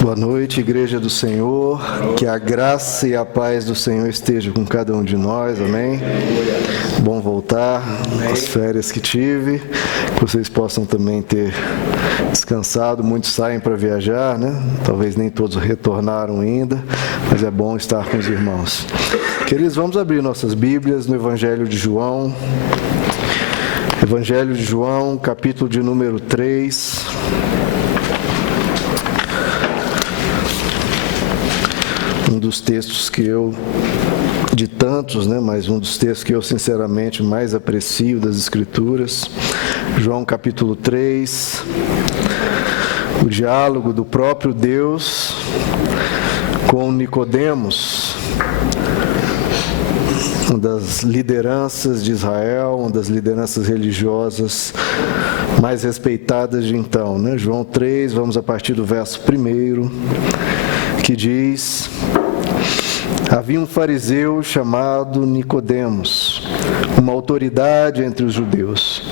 Boa noite, Igreja do Senhor, que a graça e a paz do Senhor estejam com cada um de nós, amém? Bom voltar às férias que tive, que vocês possam também ter descansado, muitos saem para viajar, né? Talvez nem todos retornaram ainda, mas é bom estar com os irmãos. Queridos, vamos abrir nossas Bíblias no Evangelho de João, capítulo de número 3. Um dos textos que eu, de tantos, mas um dos textos que eu sinceramente mais aprecio das Escrituras, João capítulo 3, o diálogo do próprio Deus com Nicodemos, uma das lideranças de Israel, uma das lideranças religiosas mais respeitadas de então, João 3, vamos a partir do verso 1, que diz: havia um fariseu chamado Nicodemos, uma autoridade entre os judeus.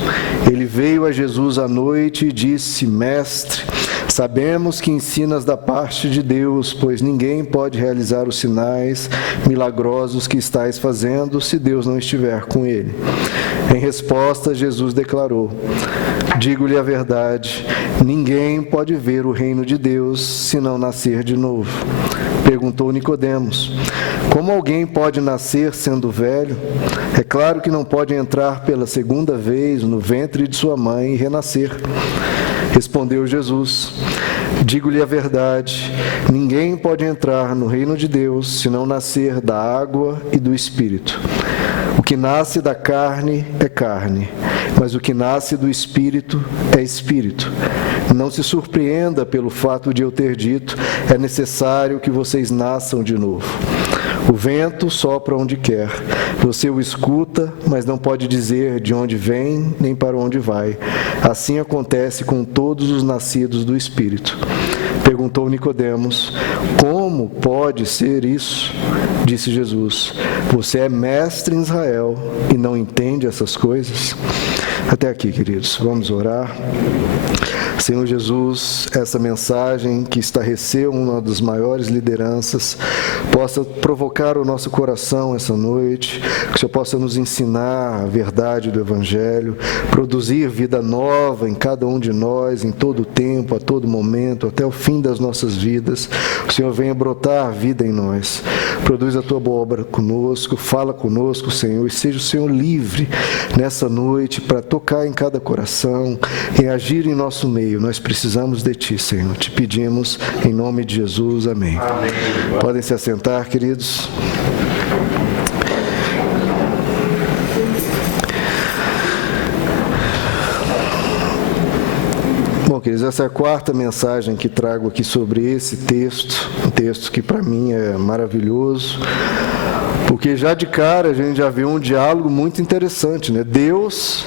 Ele veio a Jesus à noite e disse: Mestre, sabemos que ensinas da parte de Deus, pois ninguém pode realizar os sinais milagrosos que estais fazendo se Deus não estiver com ele. Em resposta, Jesus declarou: digo-lhe a verdade, ninguém pode ver o reino de Deus se não nascer de novo. Perguntou Nicodemos: como alguém pode nascer sendo velho? É claro que não pode entrar pela segunda vez no ventre de sua mãe e renascer. Respondeu Jesus: digo-lhe a verdade, ninguém pode entrar no reino de Deus se não nascer da água e do Espírito. O que nasce da carne é carne, mas o que nasce do Espírito é Espírito. Não se surpreenda pelo fato de eu ter dito: é necessário que vocês nasçam de novo. O vento sopra onde quer, você o escuta, mas não pode dizer de onde vem nem para onde vai. Assim acontece com todos os nascidos do Espírito. Perguntou Nicodemos: como pode ser isso? Disse Jesus: você é mestre em Israel e não entende essas coisas? Até aqui, queridos, vamos orar. Senhor Jesus, essa mensagem que estarreceu uma das maiores lideranças possa provocar o nosso coração essa noite, que o Senhor possa nos ensinar a verdade do Evangelho, produzir vida nova em cada um de nós, em todo o tempo, a todo momento, até o fim das nossas vidas. O Senhor venha brotar vida em nós. Produz a Tua boa obra conosco, fala conosco, Senhor, e seja o Senhor livre nessa noite para tocar em cada coração, em agir em nosso meio. Nós precisamos de Ti, Senhor. Te pedimos em nome de Jesus. Amém. Amém. Podem se assentar, queridos. Bom, queridos, essa é a quarta mensagem que trago aqui sobre esse texto, um texto que para mim é maravilhoso, porque já de cara a gente já vê um diálogo muito interessante, Deus,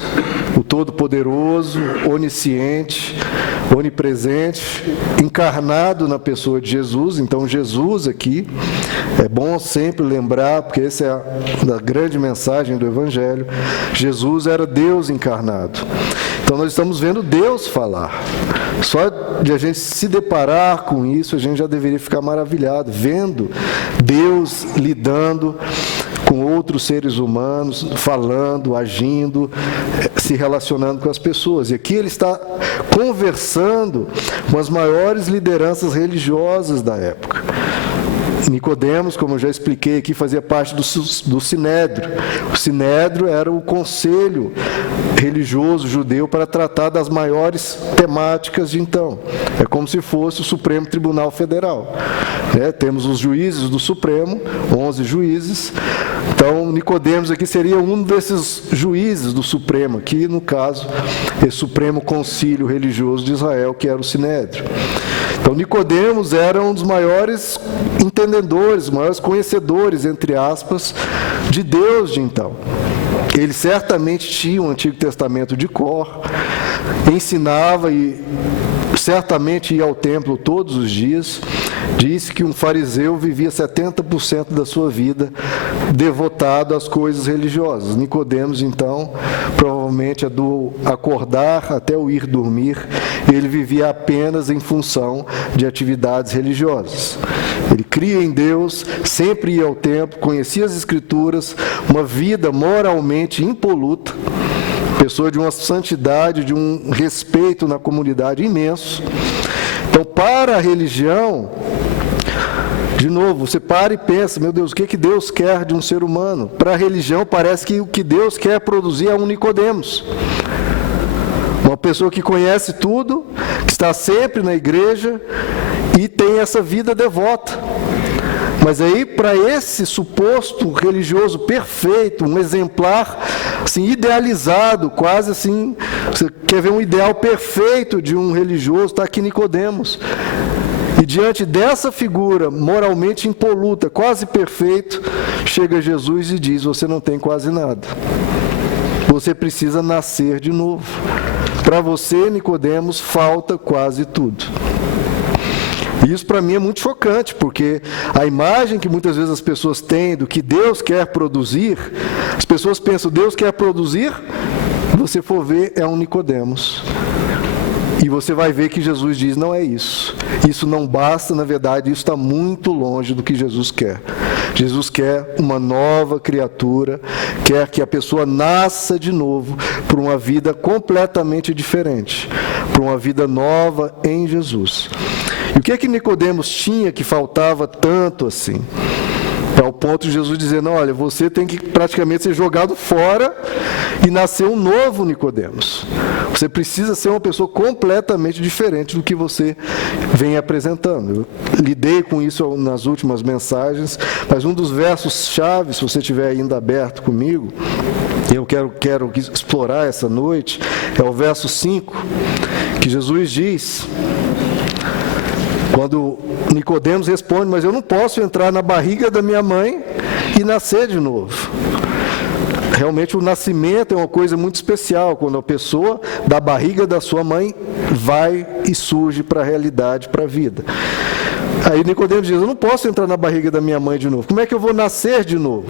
o Todo-Poderoso, onisciente, onipresente, encarnado na pessoa de Jesus. Então Jesus aqui, é bom sempre lembrar, porque essa é a grande mensagem do Evangelho, Jesus era Deus encarnado. Então nós estamos vendo Deus falar. Só de a gente se deparar com isso, a gente já deveria ficar maravilhado, vendo Deus lidando com outros seres humanos, falando, agindo, se relacionando com as pessoas. E aqui ele está conversando com as maiores lideranças religiosas da época. Nicodemos, como eu já expliquei aqui, fazia parte do Sinédrio. O Sinédrio era o conselho religioso judeu para tratar das maiores temáticas de então. É como se fosse o Supremo Tribunal Federal. Temos os juízes do Supremo, 11 juízes. Então, Nicodemos aqui seria um desses juízes do Supremo, aqui no caso, esse Supremo Concílio Religioso de Israel, que era o Sinédrio. Então, Nicodemos era um dos maiores entendedores, maiores conhecedores, entre aspas, de Deus de então. Ele certamente tinha o Antigo Testamento de cor, ensinava e certamente ia ao templo todos os dias. disse que um fariseu vivia 70% da sua vida devotado às coisas religiosas. Nicodemos, então, provavelmente do acordar até o ir dormir, ele vivia apenas em função de atividades religiosas. Ele cria em Deus, sempre ia ao templo, conhecia as Escrituras, uma vida moralmente impoluta, pessoa de uma santidade, de um respeito na comunidade imenso. Então, para a religião, de novo, você para e pensa, meu Deus, o que Deus quer de um ser humano? Para a religião, parece que o que Deus quer produzir é um Nicodemos. Uma pessoa que conhece tudo, que está sempre na igreja e tem essa vida devota. Mas aí, para esse suposto religioso perfeito, um exemplar assim, idealizado, quase assim, você quer ver um ideal perfeito de um religioso, está aqui Nicodemos. E diante dessa figura moralmente impoluta, quase perfeito, chega Jesus e diz, você não tem quase nada. Você precisa nascer de novo. Para você, Nicodemos, falta quase tudo. E isso para mim é muito chocante, porque a imagem que muitas vezes as pessoas têm do que Deus quer produzir, as pessoas pensam, Deus quer produzir, se você for ver, é um Nicodemos. E você vai ver que Jesus diz, não é isso. Isso não basta, na verdade, isso está muito longe do que Jesus quer. Jesus quer uma nova criatura, quer que a pessoa nasça de novo por uma vida completamente diferente, por uma vida nova em Jesus. E o que é que Nicodemos tinha que faltava tanto assim? Ao ponto de Jesus dizer, não, olha, você tem que praticamente ser jogado fora e nascer um novo Nicodemos. Você precisa ser uma pessoa completamente diferente do que você vem apresentando. Eu lidei com isso nas últimas mensagens, mas um dos versos-chave, se você estiver ainda aberto comigo, eu quero explorar essa noite, é o verso 5, que Jesus diz... Quando Nicodemos responde, mas eu não posso entrar na barriga da minha mãe e nascer de novo. Realmente o nascimento é uma coisa muito especial, quando a pessoa da barriga da sua mãe vai e surge para a realidade, para a vida. Aí Nicodemos diz, eu não posso entrar na barriga da minha mãe de novo. Como é que eu vou nascer de novo?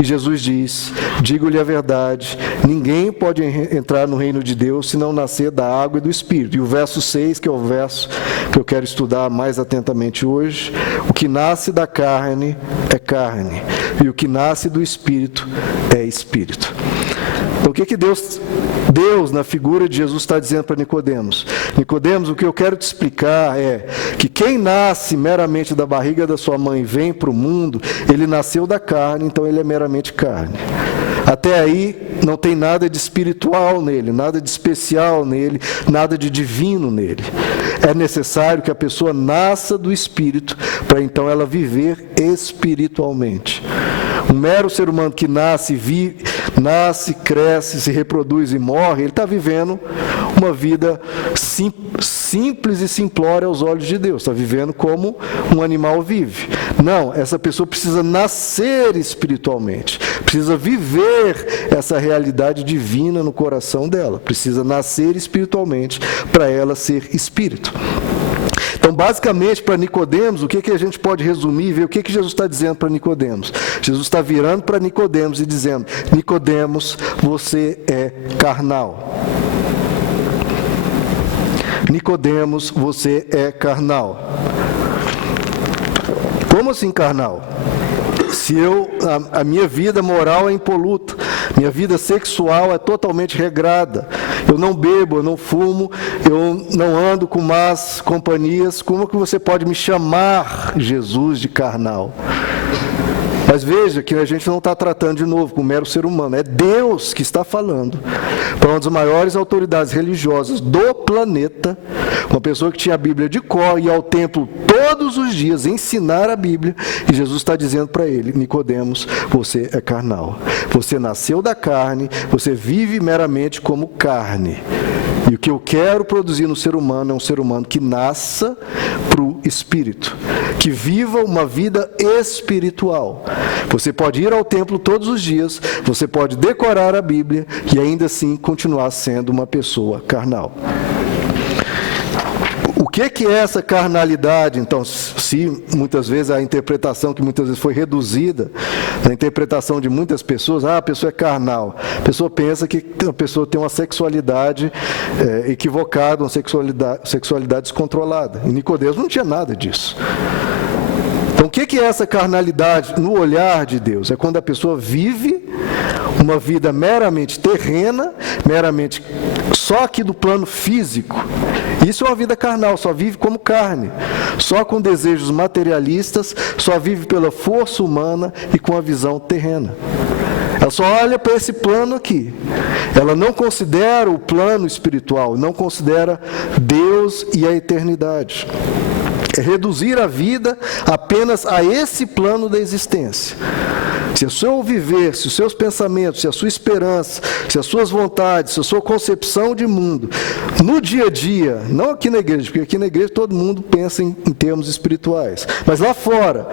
E Jesus diz, digo-lhe a verdade, ninguém pode entrar no reino de Deus se não nascer da água e do Espírito. E o verso 6, que é o verso que eu quero estudar mais atentamente hoje, o que nasce da carne é carne, e o que nasce do Espírito é Espírito. Então, o que Deus, na figura de Jesus, está dizendo para Nicodemos? Nicodemos, o que eu quero te explicar é que quem nasce meramente da barriga da sua mãe e vem para o mundo, ele nasceu da carne, então ele é meramente carne. Até aí, não tem nada de espiritual nele, nada de especial nele, nada de divino nele. É necessário que a pessoa nasça do Espírito, para então ela viver espiritualmente. Um mero ser humano que nasce, cresce, se reproduz e morre, ele está vivendo uma vida simples e simplória aos olhos de Deus. Está vivendo como um animal vive. Não, essa pessoa precisa nascer espiritualmente. Precisa viver essa realidade divina no coração dela. Precisa nascer espiritualmente para ela ser espírito. Então, basicamente, para Nicodemos, o que a gente pode resumir e ver o que Jesus está dizendo para Nicodemos? Jesus está virando para Nicodemos e dizendo, Nicodemos, você é carnal. Nicodemos, você é carnal. Como assim carnal? Se a minha vida moral é impoluta, minha vida sexual é totalmente regrada, eu não bebo, eu não fumo, eu não ando com más companhias, como que você pode me chamar, Jesus, de carnal? Mas veja que a gente não está tratando de novo com um mero ser humano, é Deus que está falando para uma das maiores autoridades religiosas do planeta, uma pessoa que tinha a Bíblia de cor, ia ao templo todos os dias ensinar a Bíblia, e Jesus está dizendo para ele, Nicodemos, você é carnal, você nasceu da carne, você vive meramente como carne. E o que eu quero produzir no ser humano é um ser humano que nasça para o Espírito, que viva uma vida espiritual. Você pode ir ao templo todos os dias, você pode decorar a Bíblia e ainda assim continuar sendo uma pessoa carnal. O que é essa carnalidade? Então, se muitas vezes a interpretação que muitas vezes foi reduzida, na interpretação de muitas pessoas, a pessoa é carnal. A pessoa pensa que a pessoa tem uma sexualidade equivocada, uma sexualidade descontrolada. E Nicodemos não tinha nada disso. Então, o que é essa carnalidade no olhar de Deus? É quando a pessoa vive uma vida meramente terrena, meramente só aqui do plano físico. Isso é uma vida carnal, só vive como carne, só com desejos materialistas, só vive pela força humana e com a visão terrena. Ela só olha para esse plano aqui. Ela não considera o plano espiritual, não considera Deus e a eternidade. É reduzir a vida apenas a esse plano da existência. Se o seu viver, se os seus pensamentos, se a sua esperança, se as suas vontades, se a sua concepção de mundo, no dia a dia, não aqui na igreja, porque aqui na igreja todo mundo pensa em termos espirituais, mas lá fora,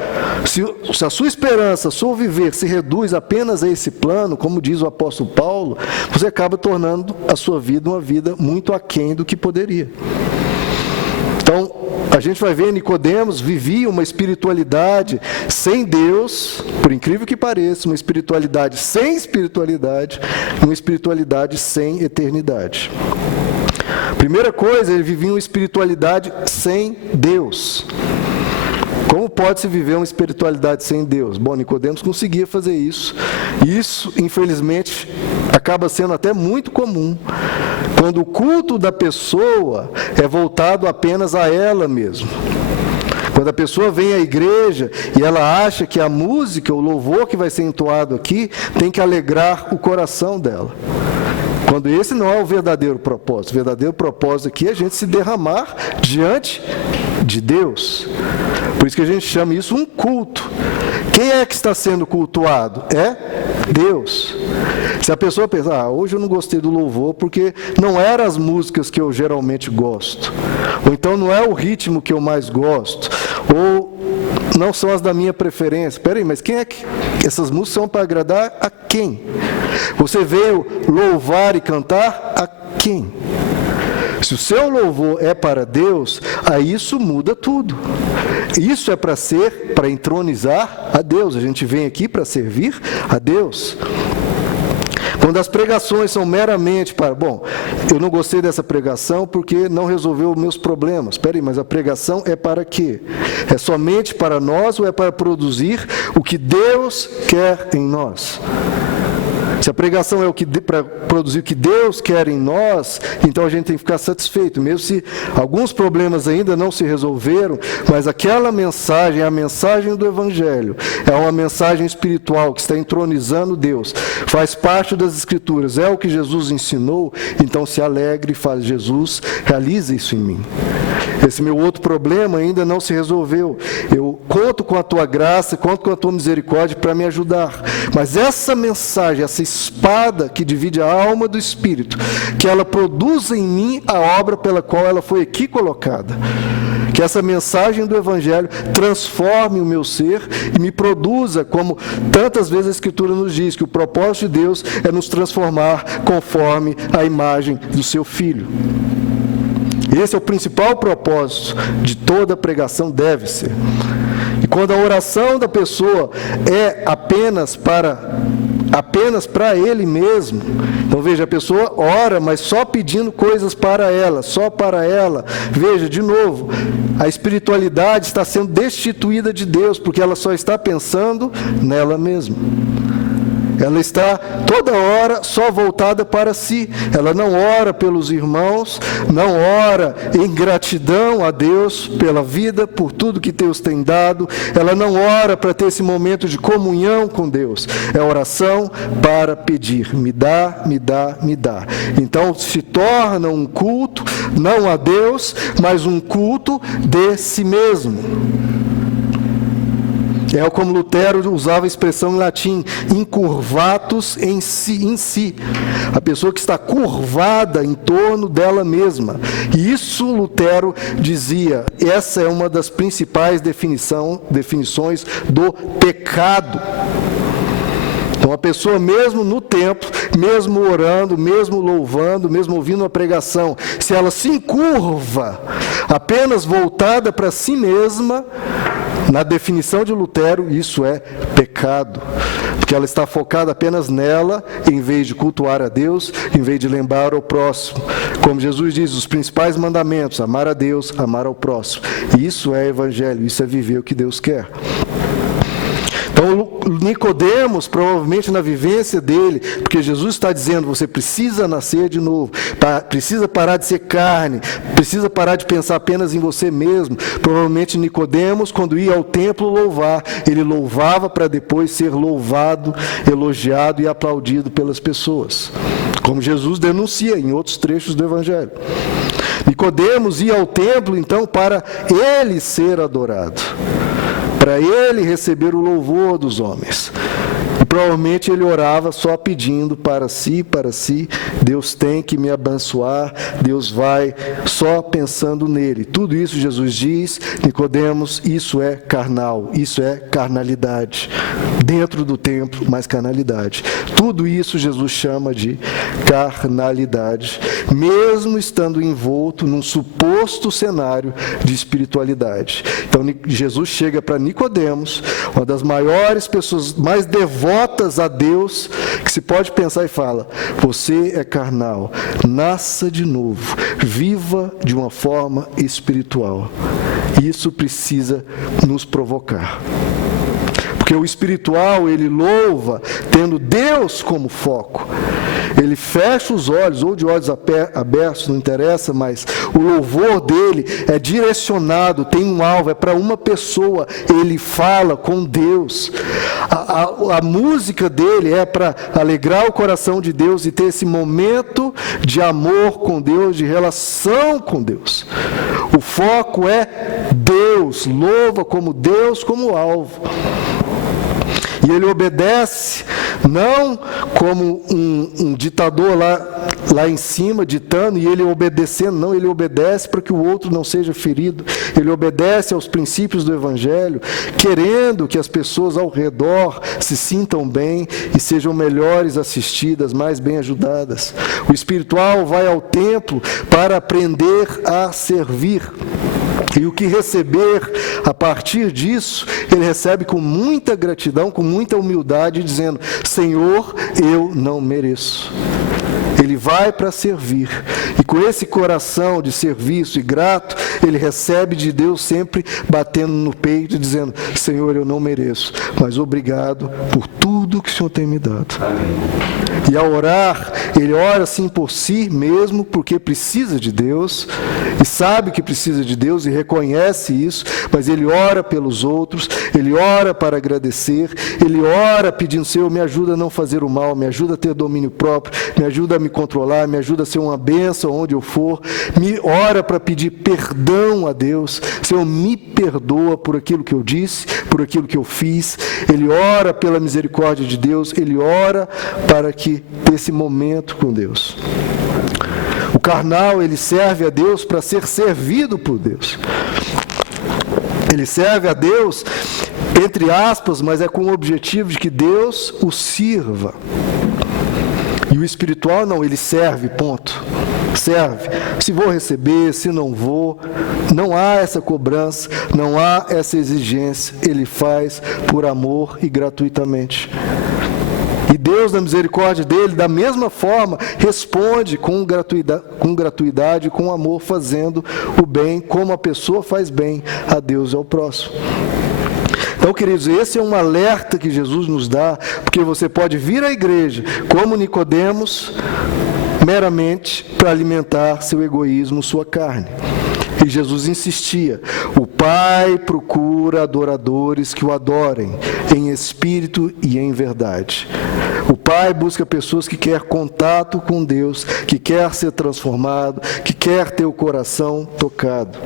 se a sua esperança, o seu viver se reduz apenas a esse plano, como diz o apóstolo Paulo, você acaba tornando a sua vida uma vida muito aquém do que poderia. Então, a gente vai ver Nicodemos vivia uma espiritualidade sem Deus, por incrível que pareça, uma espiritualidade sem espiritualidade, uma espiritualidade sem eternidade. Primeira coisa, ele vivia uma espiritualidade sem Deus. Como pode-se viver uma espiritualidade sem Deus? Bom, Nicodemos conseguia fazer isso. Isso, infelizmente, acaba sendo até muito comum, quando o culto da pessoa é voltado apenas a ela mesma. Quando a pessoa vem à igreja e ela acha que a música, o louvor que vai ser entoado aqui, tem que alegrar o coração dela. Quando esse não é o verdadeiro propósito. O verdadeiro propósito aqui é a gente se derramar diante de Deus. Por isso que a gente chama isso um culto. Quem é que está sendo cultuado? É Deus. Se a pessoa pensar, hoje eu não gostei do louvor porque não eram as músicas que eu geralmente gosto, ou então não é o ritmo que eu mais gosto, ou não são as da minha preferência. Espera aí, mas quem é que essas músicas são para agradar a quem? Você veio louvar e cantar a quem? Se o seu louvor é para Deus, aí isso muda tudo. Isso é para ser, para entronizar a Deus. A gente vem aqui para servir a Deus. Quando as pregações são meramente para, bom, eu não gostei dessa pregação porque não resolveu os meus problemas. Espera aí, mas a pregação é para quê? É somente para nós ou é para produzir o que Deus quer em nós? Se a pregação é para produzir o que Deus quer em nós, então a gente tem que ficar satisfeito, mesmo se alguns problemas ainda não se resolveram, mas aquela mensagem, a mensagem do Evangelho, é uma mensagem espiritual que está entronizando Deus, faz parte das Escrituras, é o que Jesus ensinou, então se alegre e fale, Jesus, realiza isso em mim. Esse meu outro problema ainda não se resolveu. Eu conto com a tua graça, conto com a tua misericórdia para me ajudar. Mas essa mensagem, essa espada que divide a alma do Espírito, que ela produza em mim a obra pela qual ela foi aqui colocada. Que essa mensagem do Evangelho transforme o meu ser e me produza, como tantas vezes a Escritura nos diz, que o propósito de Deus é nos transformar conforme a imagem do seu Filho. Esse é o principal propósito de toda pregação, deve ser. E quando a oração da pessoa é apenas para ele mesmo, então veja, a pessoa ora, mas só pedindo coisas para ela, só para ela. Veja, de novo, a espiritualidade está sendo destituída de Deus, porque ela só está pensando nela mesma. Ela está toda hora só voltada para si. Ela não ora pelos irmãos, não ora em gratidão a Deus pela vida, por tudo que Deus tem dado. Ela não ora para ter esse momento de comunhão com Deus. É oração para pedir. Me dá, me dá, me dá. Então se torna um culto, não a Deus, mas um culto de si mesmo. É como Lutero usava a expressão em latim, incurvatus em si. A pessoa que está curvada em torno dela mesma. E isso Lutero dizia, essa é uma das principais definições do pecado. Então a pessoa mesmo no templo, mesmo orando, mesmo louvando, mesmo ouvindo uma pregação, se ela se encurva, apenas voltada para si mesma, na definição de Lutero, isso é pecado, porque ela está focada apenas nela, em vez de cultuar a Deus, em vez de lembrar ao próximo. Como Jesus diz, os principais mandamentos: amar a Deus, amar ao próximo. Isso é evangelho, isso é viver o que Deus quer. Então, Nicodemos, provavelmente na vivência dele, porque Jesus está dizendo, você precisa nascer de novo, precisa parar de ser carne, precisa parar de pensar apenas em você mesmo. Provavelmente Nicodemos, quando ia ao templo louvar, ele louvava para depois ser louvado, elogiado e aplaudido pelas pessoas, como Jesus denuncia em outros trechos do Evangelho. Nicodemos ia ao templo, então, para ele ser adorado, para ele receber o louvor dos homens. E provavelmente ele orava só pedindo para si, Deus tem que me abençoar, Deus vai, só pensando nele. Tudo isso Jesus diz, Nicodemos, isso é carnal, isso é carnalidade. Dentro do templo, mas carnalidade. Tudo isso Jesus chama de carnalidade, mesmo estando envolto num suposto cenário de espiritualidade. Então Jesus chega para Nicodemos, uma das maiores pessoas, mais devotas a Deus que se pode pensar, e fala: você é carnal, nasça de novo, viva de uma forma espiritual. Isso precisa nos provocar. Porque o espiritual, ele louva tendo Deus como foco. Ele fecha os olhos, ou de olhos abertos, não interessa, mas o louvor dele é direcionado, tem um alvo, é para uma pessoa. Ele fala com Deus. A música dele é para alegrar o coração de Deus e ter esse momento de amor com Deus, de relação com Deus. O foco é Deus, louva como Deus como alvo. E ele obedece, não como um ditador lá em cima, ditando, e ele obedecendo, não, ele obedece para que o outro não seja ferido. Ele obedece aos princípios do Evangelho, querendo que as pessoas ao redor se sintam bem e sejam melhores assistidas, mais bem ajudadas. O espiritual vai ao templo para aprender a servir. E o que receber a partir disso, ele recebe com muita gratidão, com muita humildade, dizendo: Senhor, eu não mereço. Ele vai para servir. E com esse coração de serviço e grato, ele recebe de Deus sempre batendo no peito e dizendo: Senhor, eu não mereço, mas obrigado por tudo que o Senhor tem me dado. Amém. E ao orar, ele ora assim por si mesmo, porque precisa de Deus, e sabe que precisa de Deus e reconhece isso, mas ele ora pelos outros, ele ora para agradecer, ele ora pedindo: Senhor, me ajuda a não fazer o mal, me ajuda a ter domínio próprio, me ajuda a me controlar, me ajuda a ser uma bênção onde eu for, me ora para pedir perdão a Deus. Senhor, me perdoa por aquilo que eu disse, por aquilo que eu fiz. Ele ora pela misericórdia de Deus, ele ora para que esse momento com Deus. O carnal, ele serve a Deus para ser servido por Deus. Ele serve a Deus, entre aspas, mas é com o objetivo de que Deus o sirva. E o espiritual não, ele serve, ponto. Serve. Se vou receber, se não vou, não há essa cobrança, não há essa exigência. Ele faz por amor e gratuitamente. E Deus, na misericórdia dele, da mesma forma, responde com gratuidade, com amor, fazendo o bem, como a pessoa faz bem a Deus e ao próximo. Então, queridos, esse é um alerta que Jesus nos dá, porque você pode vir à igreja, como Nicodemos, meramente para alimentar seu egoísmo, sua carne. E Jesus insistia: o Pai procura adoradores que o adorem, em espírito e em verdade. O Pai busca pessoas que querem contato com Deus, que quer ser transformado, que quer ter o coração tocado.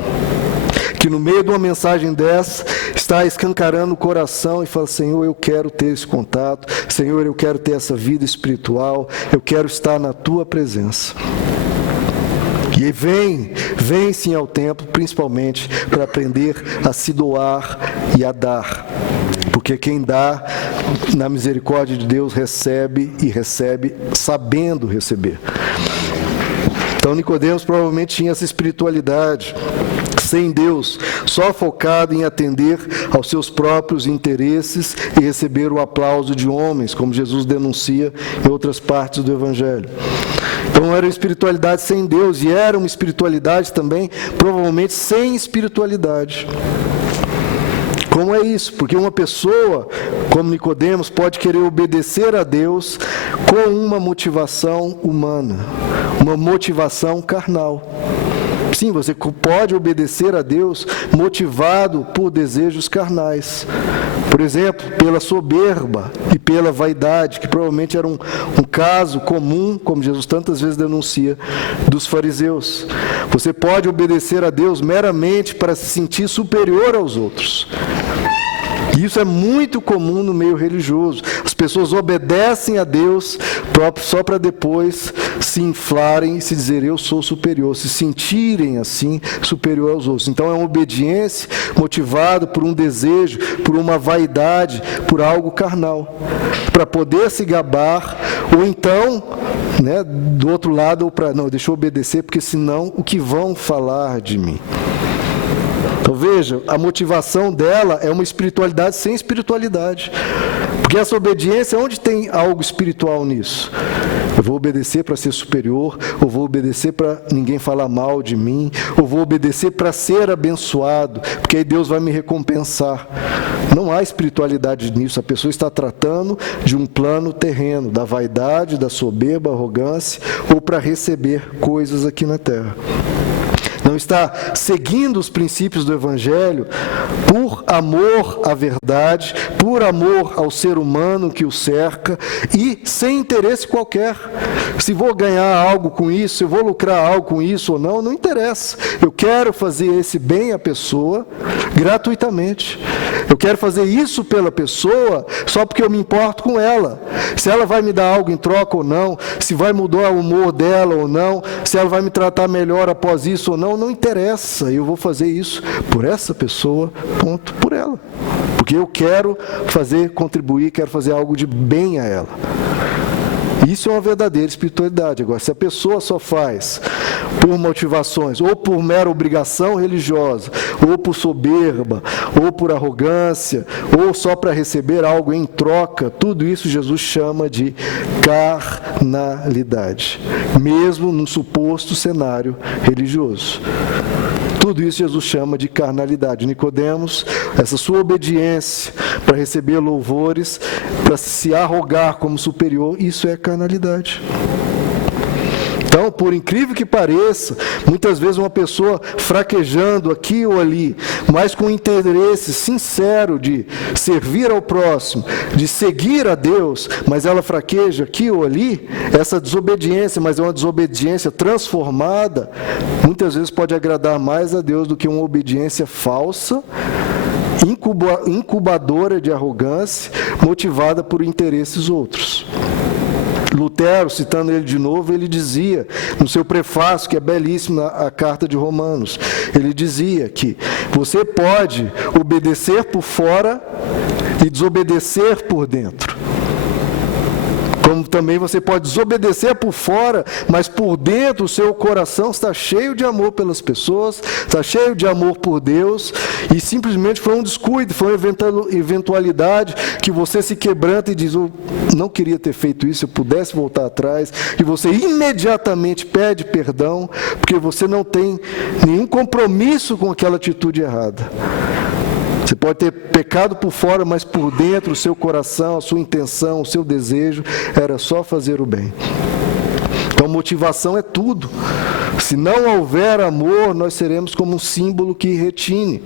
Que no meio de uma mensagem dessa, está escancarando o coração e fala: Senhor, eu quero ter esse contato, Senhor, eu quero ter essa vida espiritual, eu quero estar na Tua presença. E vem sim ao templo, principalmente para aprender a se doar e a dar. porque quem dá na misericórdia de Deus recebe e recebe sabendo receber. Então Nicodemos provavelmente tinha essa espiritualidade sem Deus, só focado em atender aos seus próprios interesses e receber o aplauso de homens, como Jesus denuncia em outras partes do Evangelho. Então era uma espiritualidade sem Deus, e era uma espiritualidade também, provavelmente, sem espiritualidade. Como é isso? Porque uma pessoa, como Nicodemos, pode querer obedecer a Deus com uma motivação humana, uma motivação carnal. Sim, você pode obedecer a Deus motivado por desejos carnais. Por exemplo, pela soberba e pela vaidade, que provavelmente era um caso comum, como Jesus tantas vezes denuncia, dos fariseus. Você pode obedecer a Deus meramente para se sentir superior aos outros. E isso é muito comum no meio religioso. As pessoas obedecem a Deus só para depois se inflarem e se dizer eu sou superior, se sentirem assim superior aos outros. Então é uma obediência motivada por um desejo, por uma vaidade, por algo carnal, para poder se gabar, ou então, do outro lado, não, deixa eu obedecer, porque senão o que vão falar de mim? Então veja, a motivação dela é uma espiritualidade sem espiritualidade. Porque essa obediência, onde tem algo espiritual nisso? Eu vou obedecer para ser superior, ou vou obedecer para ninguém falar mal de mim, ou vou obedecer para ser abençoado, porque aí Deus vai me recompensar. Não há espiritualidade nisso, a pessoa está tratando de um plano terreno, da vaidade, da soberba, arrogância, ou para receber coisas aqui na terra. Não está seguindo os princípios do Evangelho por amor à verdade, por amor ao ser humano que o cerca e sem interesse qualquer. Se vou ganhar algo com isso, se vou lucrar algo com isso ou não, não interessa. Eu quero fazer esse bem à pessoa gratuitamente. Eu quero fazer isso pela pessoa só porque eu me importo com ela. Se ela vai me dar algo em troca ou não, se vai mudar o humor dela ou não, se ela vai me tratar melhor após isso ou não, não interessa. Eu vou fazer isso por essa pessoa, ponto, por ela. Porque eu quero contribuir, quero fazer algo de bem a ela. Isso é uma verdadeira espiritualidade. Agora, se a pessoa só faz por motivações, ou por mera obrigação religiosa, ou por soberba, ou por arrogância, ou só para receber algo em troca, tudo isso Jesus chama de carnalidade, mesmo num suposto cenário religioso. Tudo isso Jesus chama de carnalidade. Nicodemos, essa sua obediência para receber louvores, para se arrogar como superior, isso é carnalidade. Então, por incrível que pareça, muitas vezes uma pessoa fraquejando aqui ou ali, mas com interesse sincero de servir ao próximo, de seguir a Deus, mas ela fraqueja aqui ou ali, essa desobediência, mas é uma desobediência transformada, muitas vezes pode agradar mais a Deus do que uma obediência falsa, incubadora de arrogância, motivada por interesses outros. Lutero, citando ele de novo, ele dizia, no seu prefácio, que é belíssimo, a carta de Romanos, ele dizia que você pode obedecer por fora e desobedecer por dentro. Como também você pode desobedecer por fora, mas por dentro o seu coração está cheio de amor pelas pessoas, está cheio de amor por Deus, e simplesmente foi um descuido, foi uma eventualidade que você se quebranta e diz, eu não queria ter feito isso, se eu pudesse voltar atrás, e você imediatamente pede perdão, porque você não tem nenhum compromisso com aquela atitude errada. Você pode ter pecado por fora, mas por dentro, o seu coração, a sua intenção, o seu desejo, era só fazer o bem. Então, motivação é tudo. Se não houver amor, nós seremos como um símbolo que retine.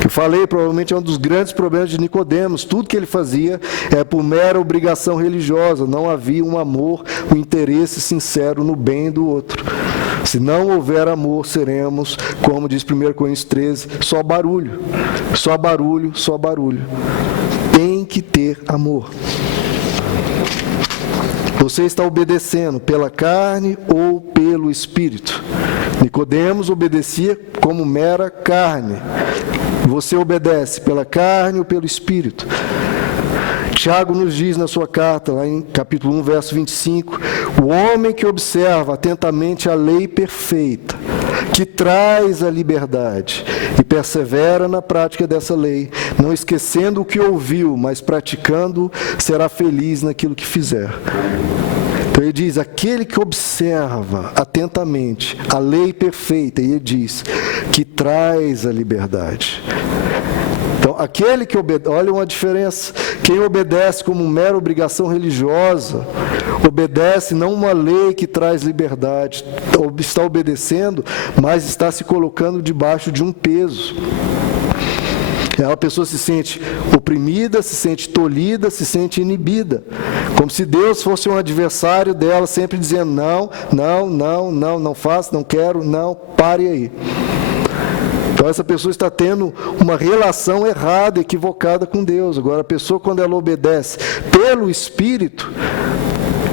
Que eu falei, provavelmente é um dos grandes problemas de Nicodemos. Tudo que ele fazia é por mera obrigação religiosa. Não havia um amor, um interesse sincero no bem do outro. Se não houver amor, seremos, como diz 1 Coríntios 13, só barulho. Só barulho, só barulho. Tem que ter amor. Você está obedecendo pela carne ou pelo Espírito? Nicodemos obedecia como mera carne. Você obedece pela carne ou pelo Espírito? Tiago nos diz na sua carta, lá em capítulo 1, verso 25, o homem que observa atentamente a lei perfeita, que traz a liberdade, e persevera na prática dessa lei, não esquecendo o que ouviu, mas praticando, será feliz naquilo que fizer. Então ele diz, aquele que observa atentamente a lei perfeita, e ele diz, que traz a liberdade. Então, aquele que obedece, olha uma diferença, quem obedece como mera obrigação religiosa, obedece não uma lei que traz liberdade, está obedecendo, mas está se colocando debaixo de um peso. A pessoa se sente oprimida, se sente tolhida, se sente inibida, como se Deus fosse um adversário dela, sempre dizendo, não faço, não quero, não, pare aí. Então essa pessoa está tendo uma relação errada, equivocada com Deus. Agora a pessoa, quando ela obedece pelo Espírito,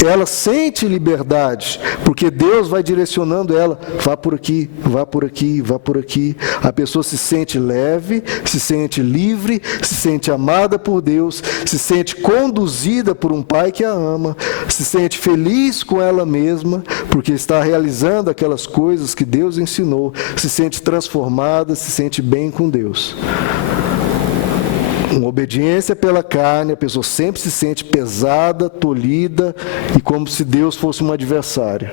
ela sente liberdade, porque Deus vai direcionando ela, vá por aqui, vá por aqui, vá por aqui. A pessoa se sente leve, se sente livre, se sente amada por Deus, se sente conduzida por um Pai que a ama, se sente feliz com ela mesma, porque está realizando aquelas coisas que Deus ensinou, se sente transformada, se sente bem com Deus. Uma obediência pela carne, a pessoa sempre se sente pesada, tolhida e como se Deus fosse um adversário.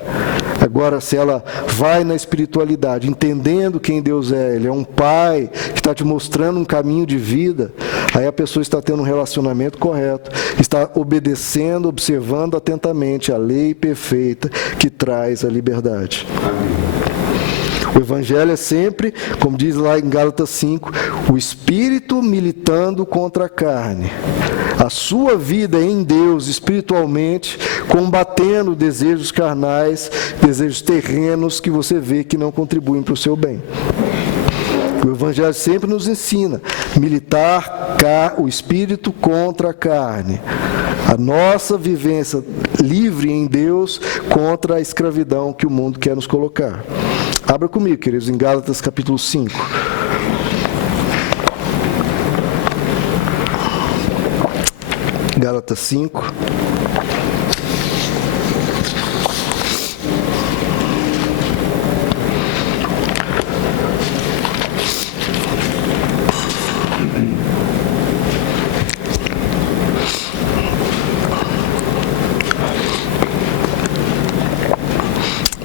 Agora, se ela vai na espiritualidade, entendendo quem Deus é, Ele é um Pai que está te mostrando um caminho de vida, aí a pessoa está tendo um relacionamento correto, está obedecendo, observando atentamente a lei perfeita que traz a liberdade. O Evangelho é sempre, como diz lá em Gálatas 5, o Espírito militando contra a carne. A sua vida em Deus, espiritualmente, combatendo desejos carnais, desejos terrenos que você vê que não contribuem para o seu bem. O Evangelho sempre nos ensina militar o Espírito contra a carne. A nossa vivência livre em Deus contra a escravidão que o mundo quer nos colocar. Abra comigo, queridos, em Gálatas capítulo 5. Gálatas 5.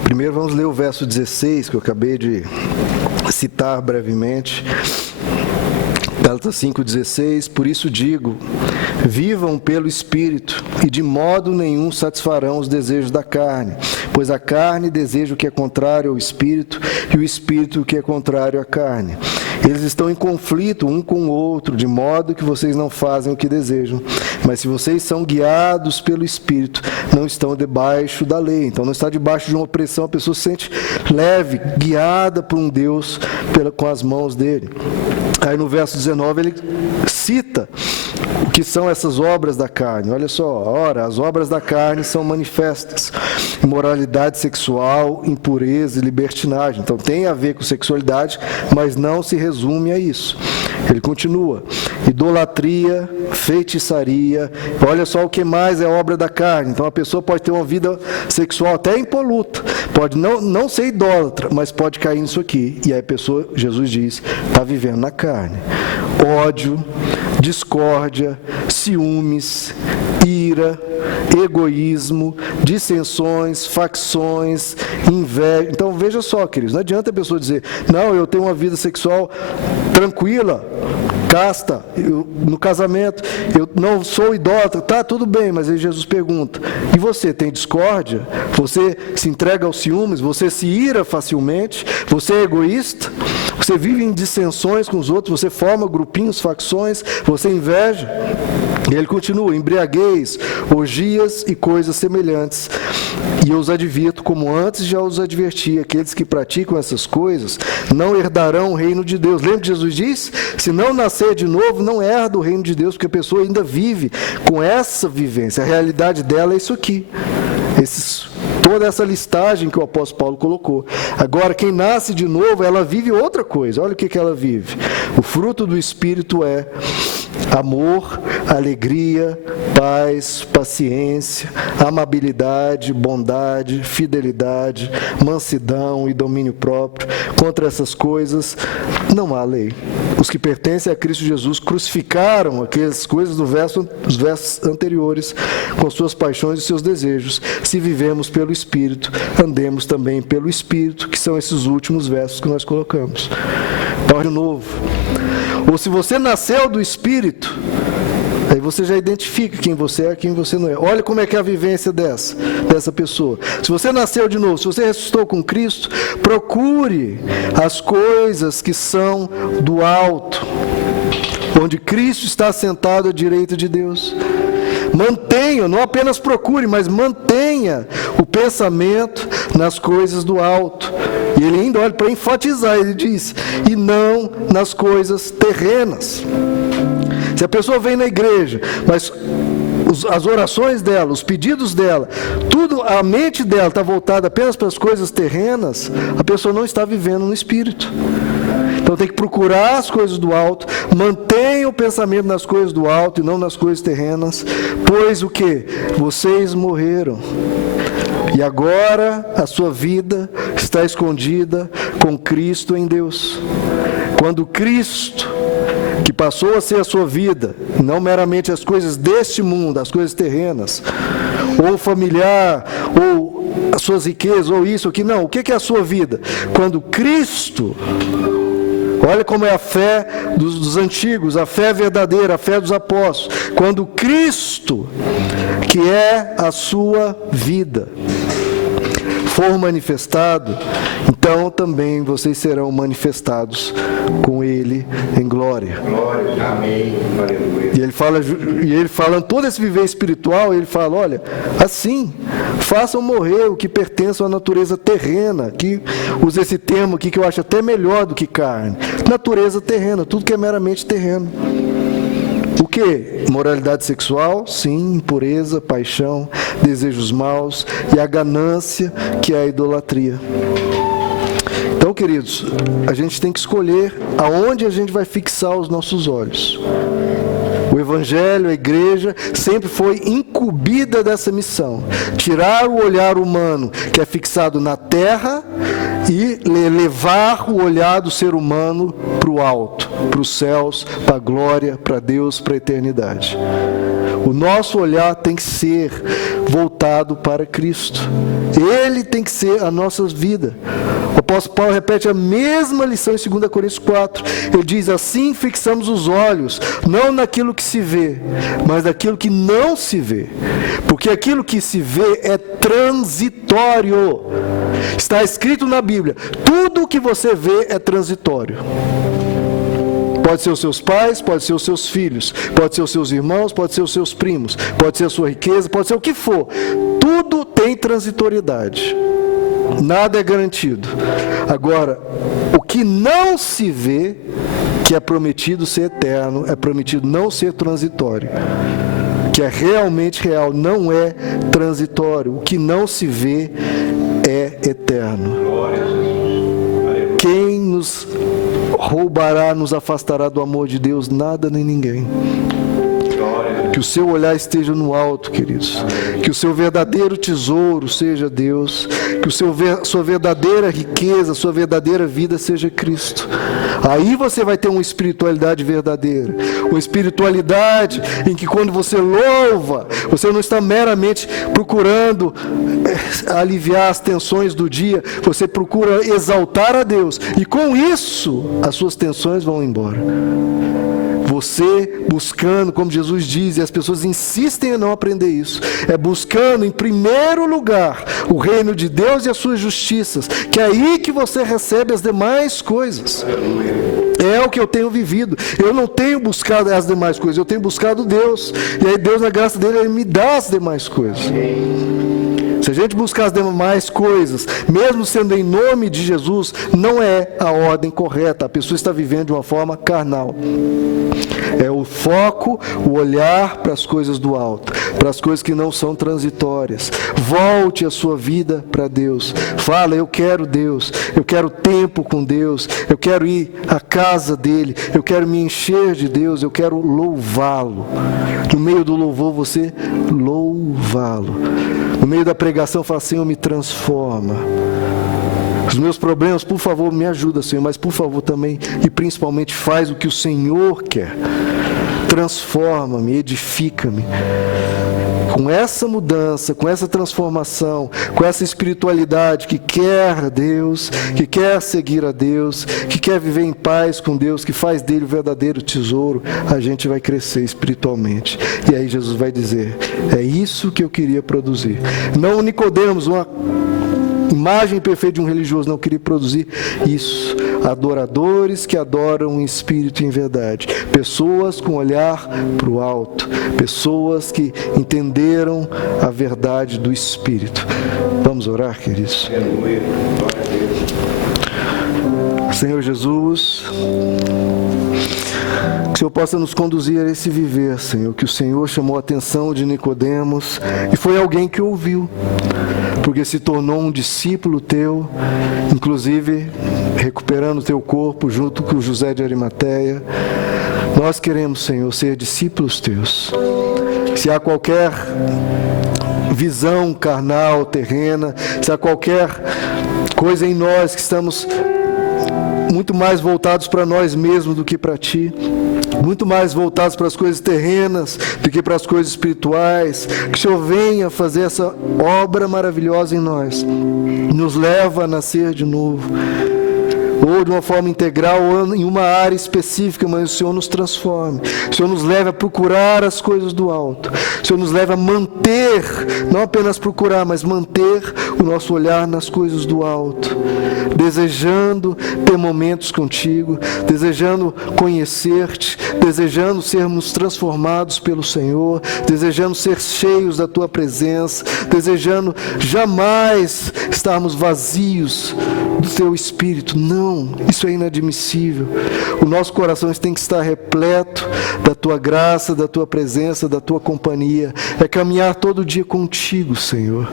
Primeiro vamos ler o verso 16, que eu acabei de citar brevemente. Gálatas 5,16, por isso digo, vivam pelo Espírito, e de modo nenhum satisfarão os desejos da carne, pois a carne deseja o que é contrário ao Espírito, e o Espírito o que é contrário à carne. Eles estão em conflito um com o outro, de modo que vocês não fazem o que desejam. Mas se vocês são guiados pelo Espírito, não estão debaixo da lei. Então não está debaixo de uma opressão, a pessoa se sente leve, guiada por um Deus com as mãos dele. Aí no verso 19 ele cita o que são essas obras da carne. Olha só, ora, as obras da carne são manifestas: imoralidade sexual, impureza e libertinagem. Então tem a ver com sexualidade, mas não se resume a isso. Ele continua: idolatria, feitiçaria. Olha só o que mais é obra da carne. Então a pessoa pode ter uma vida sexual até impoluta, pode não ser idólatra, mas pode cair nisso aqui. E aí a pessoa, Jesus diz, está vivendo na carne. Ódio, discórdia, ciúmes, ira, egoísmo, dissensões, facções, inveja. Então veja só, queridos, não adianta a pessoa dizer, não, eu tenho uma vida sexual tranquila, casta, no casamento, eu não sou idólatra, tá, tudo bem, mas aí Jesus pergunta, e você tem discórdia? Você se entrega aos ciúmes? Você se ira facilmente? Você é egoísta? Você vive em dissensões com os outros? Você forma grupinhos, facções? Você inveja? E ele continua, embriaguez, orgias e coisas semelhantes. E eu os advirto, como antes já os adverti, aqueles que praticam essas coisas não herdarão o reino de Deus. Lembra que Jesus diz? Se não nascer de novo, não herda o reino de Deus, porque a pessoa ainda vive com essa vivência. A realidade dela é isso aqui. toda essa listagem que o apóstolo Paulo colocou. Agora, quem nasce de novo, ela vive outra coisa. Olha o que ela vive. O fruto do Espírito é amor, alegria, paz, paciência, amabilidade, bondade, fidelidade, mansidão e domínio próprio. Contra essas coisas não há lei. Os que pertencem a Cristo Jesus crucificaram aquelas coisas dos versos anteriores com suas paixões e seus desejos. Se vivemos pelo Espírito, andemos também pelo Espírito, que são esses últimos versos que nós colocamos. Torne novo. Ou se você nasceu do Espírito, aí você já identifica quem você é e quem você não é. Olha como é que é a vivência dessa pessoa. Se você nasceu de novo, se você ressuscitou com Cristo, procure as coisas que são do alto, onde Cristo está sentado à direita de Deus. Mantenha, não apenas procure, mas mantenha o pensamento nas coisas do alto. E ele ainda olha para enfatizar, ele diz, e não nas coisas terrenas. Se a pessoa vem na igreja, mas as orações dela, os pedidos dela, tudo, a mente dela está voltada apenas para as coisas terrenas, a pessoa não está vivendo no Espírito. Então tem que procurar as coisas do alto, mantenha o pensamento nas coisas do alto e não nas coisas terrenas, pois o que? Vocês morreram. E agora a sua vida está escondida com Cristo em Deus. Quando Cristo, que passou a ser a sua vida, não meramente as coisas deste mundo, as coisas terrenas, ou familiar, ou as suas riquezas, ou isso, ou aquilo, não, o que é a sua vida? Quando Cristo, olha como é a fé dos antigos, a fé verdadeira, a fé dos apóstolos, quando Cristo, que é a sua vida, for manifestado, então também vocês serão manifestados com Ele em glória. Glória, amém. E ele fala todo esse viver espiritual, ele fala, olha, assim, façam morrer o que pertence à natureza terrena, que usa esse termo aqui que eu acho até melhor do que carne. Natureza terrena, tudo que é meramente terreno. O que? Moralidade sexual, sim, impureza, paixão, desejos maus e a ganância, que é a idolatria. Então, queridos, a gente tem que escolher aonde a gente vai fixar os nossos olhos. O Evangelho, a igreja, sempre foi incumbida dessa missão. Tirar o olhar humano, que é fixado na terra, e levar o olhar do ser humano para o alto, para os céus, para a glória, para Deus, para a eternidade. O nosso olhar tem que ser voltado para Cristo. Ele tem que ser a nossa vida. O apóstolo Paulo repete a mesma lição em 2 Coríntios 4. Ele diz, assim fixamos os olhos, não naquilo que se vê, mas naquilo que não se vê. Porque aquilo que se vê é transitório. Está escrito na Bíblia, tudo o que você vê é transitório. Pode ser os seus pais, pode ser os seus filhos, pode ser os seus irmãos, pode ser os seus primos, pode ser a sua riqueza, pode ser o que for. Tudo tem transitoriedade. Nada é garantido. Agora, o que não se vê, que é prometido ser eterno, é prometido não ser transitório. Que é realmente real, não é transitório. O que não se vê é eterno. Quem nos roubará, nos afastará do amor de Deus? Nada nem ninguém. Que o seu olhar esteja no alto, queridos. Que o seu verdadeiro tesouro seja Deus. Que sua verdadeira riqueza, sua verdadeira vida seja Cristo. Aí você vai ter uma espiritualidade verdadeira. Uma espiritualidade em que quando você louva, você não está meramente procurando aliviar as tensões do dia. Você procura exaltar a Deus. E com isso, as suas tensões vão embora. Você buscando, como Jesus diz, e as pessoas insistem em não aprender isso, é buscando em primeiro lugar o reino de Deus e as suas justiças, que é aí que você recebe as demais coisas. É o que eu tenho vivido. Eu não tenho buscado as demais coisas, eu tenho buscado Deus. E aí Deus, na graça dele, Ele me dá as demais coisas. Se a gente buscar as demais coisas, mesmo sendo em nome de Jesus, não é a ordem correta. A pessoa está vivendo de uma forma carnal. É o foco, o olhar para as coisas do alto, para as coisas que não são transitórias. Volte a sua vida para Deus. Fala, eu quero Deus, eu quero tempo com Deus, eu quero ir à casa dEle, eu quero me encher de Deus, eu quero louvá-lo. No meio do louvor, você louvá-lo. No meio da pregação, fala, Senhor, me transforma. Os meus problemas, por favor, me ajuda, Senhor, mas por favor também, e principalmente, faz o que o Senhor quer. Transforma-me, edifica-me. Com essa mudança, com essa transformação, com essa espiritualidade que quer Deus, que quer seguir a Deus, que quer viver em paz com Deus, que faz dele o verdadeiro tesouro, a gente vai crescer espiritualmente. E aí Jesus vai dizer, é isso que eu queria produzir. Não Nicodemos, uma imagem perfeita de um religioso, não, eu queria produzir isso. Adoradores que adoram em espírito e em verdade. Pessoas com olhar para o alto. Pessoas que entenderam a verdade do Espírito. Vamos orar, queridos? Senhor Jesus, que o Senhor possa nos conduzir a esse viver, Senhor. Que o Senhor chamou a atenção de Nicodemos e foi alguém que ouviu, porque se tornou um discípulo teu, inclusive recuperando o teu corpo junto com José de Arimateia. Nós queremos, Senhor, ser discípulos teus. Se há qualquer visão carnal, terrena, se há qualquer coisa em nós que estamos muito mais voltados para nós mesmos do que para Ti, muito mais voltados para as coisas terrenas do que para as coisas espirituais, que o Senhor venha fazer essa obra maravilhosa em nós, nos leva a nascer de novo, ou de uma forma integral, ou em uma área específica, mas o Senhor nos transforme, o Senhor nos leve a procurar as coisas do alto, o Senhor nos leve a manter, não apenas procurar, mas manter o nosso olhar nas coisas do alto, desejando ter momentos contigo, desejando conhecer-te, desejando sermos transformados pelo Senhor, desejando ser cheios da Tua presença, desejando jamais estarmos vazios do Teu Espírito. Não, isso é inadmissível. O nosso coração tem que estar repleto da Tua graça, da Tua presença, da Tua companhia. É caminhar todo dia contigo, Senhor.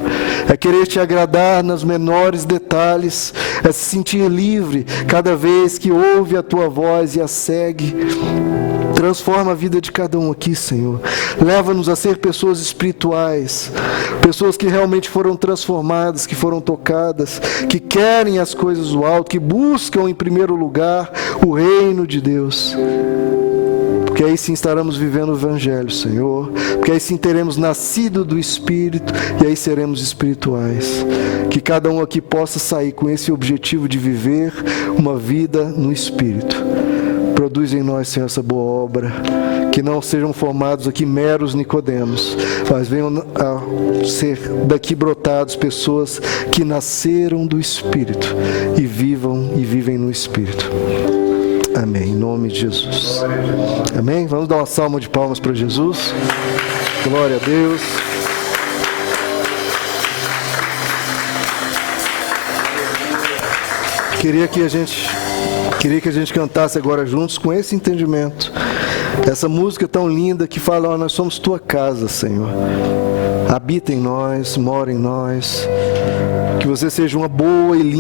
É querer Te agradar nos menores detalhes, é se sentir livre cada vez que ouve a Tua voz e a segue. Transforma a vida de cada um aqui, Senhor. Leva-nos a ser pessoas espirituais, pessoas que realmente foram transformadas, que foram tocadas, que querem as coisas do alto, que buscam em primeiro lugar o reino de Deus. Porque aí sim estaremos vivendo o Evangelho, Senhor. Porque aí sim teremos nascido do Espírito e aí seremos espirituais. Que cada um aqui possa sair com esse objetivo de viver uma vida no Espírito. Produz em nós, Senhor, essa boa obra. Que não sejam formados aqui meros Nicodemos, mas venham a ser daqui brotados pessoas que nasceram do Espírito e vivem no Espírito. Amém, em nome de Jesus. Amém? Vamos dar uma salva de palmas para Jesus. Glória a Deus. Queria que a gente cantasse agora juntos com esse entendimento. Essa música tão linda que fala, ó, nós somos Tua casa, Senhor. Habita em nós, mora em nós. Que você seja uma boa e linda